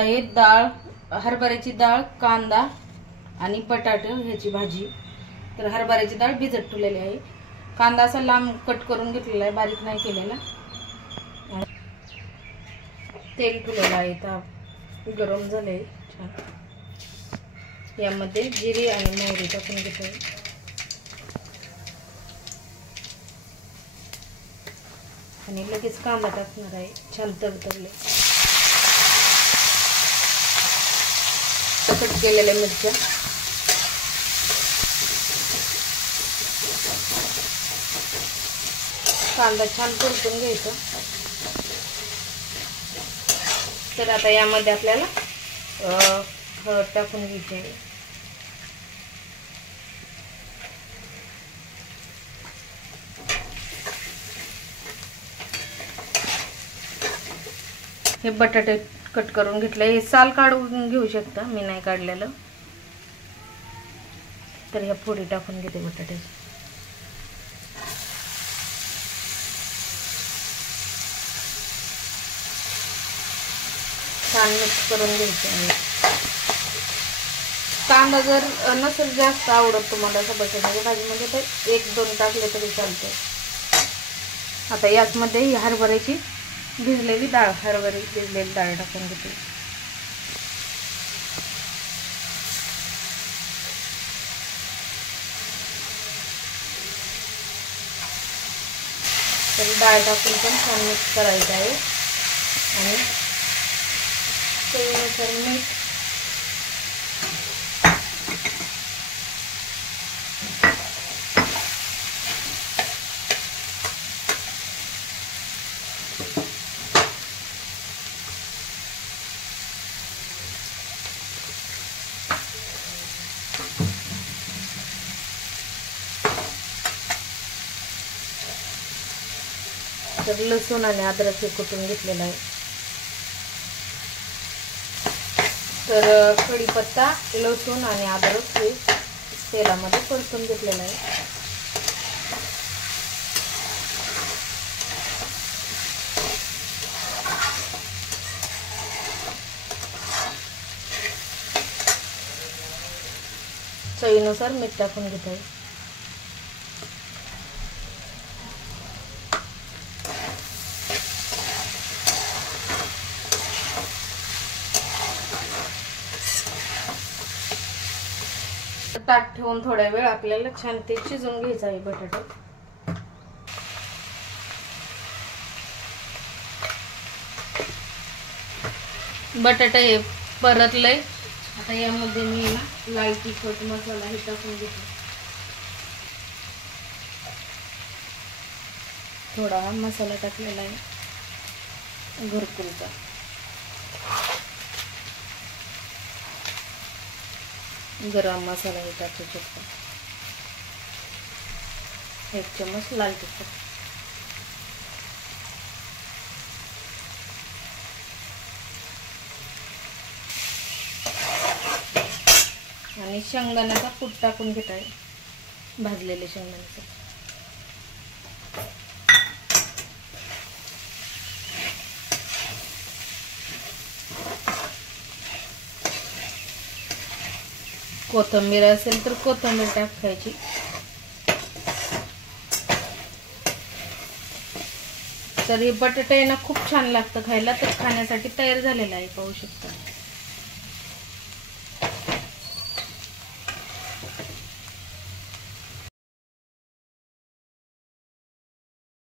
हे डाळ, हरभऱ्याची डाळ, कांदा आणि बटाटे ह्याची भाजी. तर हरभऱ्याची डाळ भिजत ठेवलेली आहे. कांदा असा लांब कट करून घेतलेला आहे, बारीक नाही केलेला. तेल ठेवलेलं आहे, तर गरम झाले छान. यामध्ये जिरे आणि मोहरी टाकून घेतोय. आणि लगेच कांदा टाकणार आहे, छान तडतडले. कट केलेल्या मिरच्या, कांदा छान परतून घ्यायचा. तर आता यामध्ये आपल्याला हळद टाकून घ्यायची आहे. हे बटाटे कट करून घेतले, हे साल काढून घेऊ शकता, मी नाही काढलेलं. तर ह्या फोडी टाकून घेते बटाट्याची. छान मिक्स करून घ्यायचे आहे. कांदा जर नसेल जास्त आवडत तुम्हाला बटाट्याच्या भाजीमध्ये तर 1-2 टाकले तरी चालते. आता याचमध्ये हरभऱ्याची भिजलेली डाळ, हरभऱ्याची भिजलेली डाळ टाकून घेते. तर डाळ टाकून पण छान मिक्स करायचं आहे. आणि चवीनुसार मीठ, तर लसूण आणि अद्रक हे कुटून घेतलेलं आहे. तर कढीपत्ता, लसूण आणि अद्रक हे तेलामध्ये परतून घेतलेलं आहे. चवीनुसार मीठ टाकून घेत आहे. ताट ठेवून थोड्या वेळ आपल्याला छान ते शिजवून घ्यायचं आहे बटाटे. बटाटे हे परतलंय. आता यामध्ये मी लाल तिखट मसाला हे टाकून घेते. थोडा मसाला टाकलेला आहे घरकुलचा. गरम मसाला हे टाकू शकतो. 1 चम्मच लाल तिखट. आणि शेंगदाण्याचा कूट टाकून घेत आहे, भाजलेले शेंगदाण्याचं. कोथिंबीर असेल तर कोथिंबीर टाकायची. तर हे बटाटे ना खूप छान लागतं खायला. तर खाण्यासाठी तयार झालेलं आहे, पाहू शकता.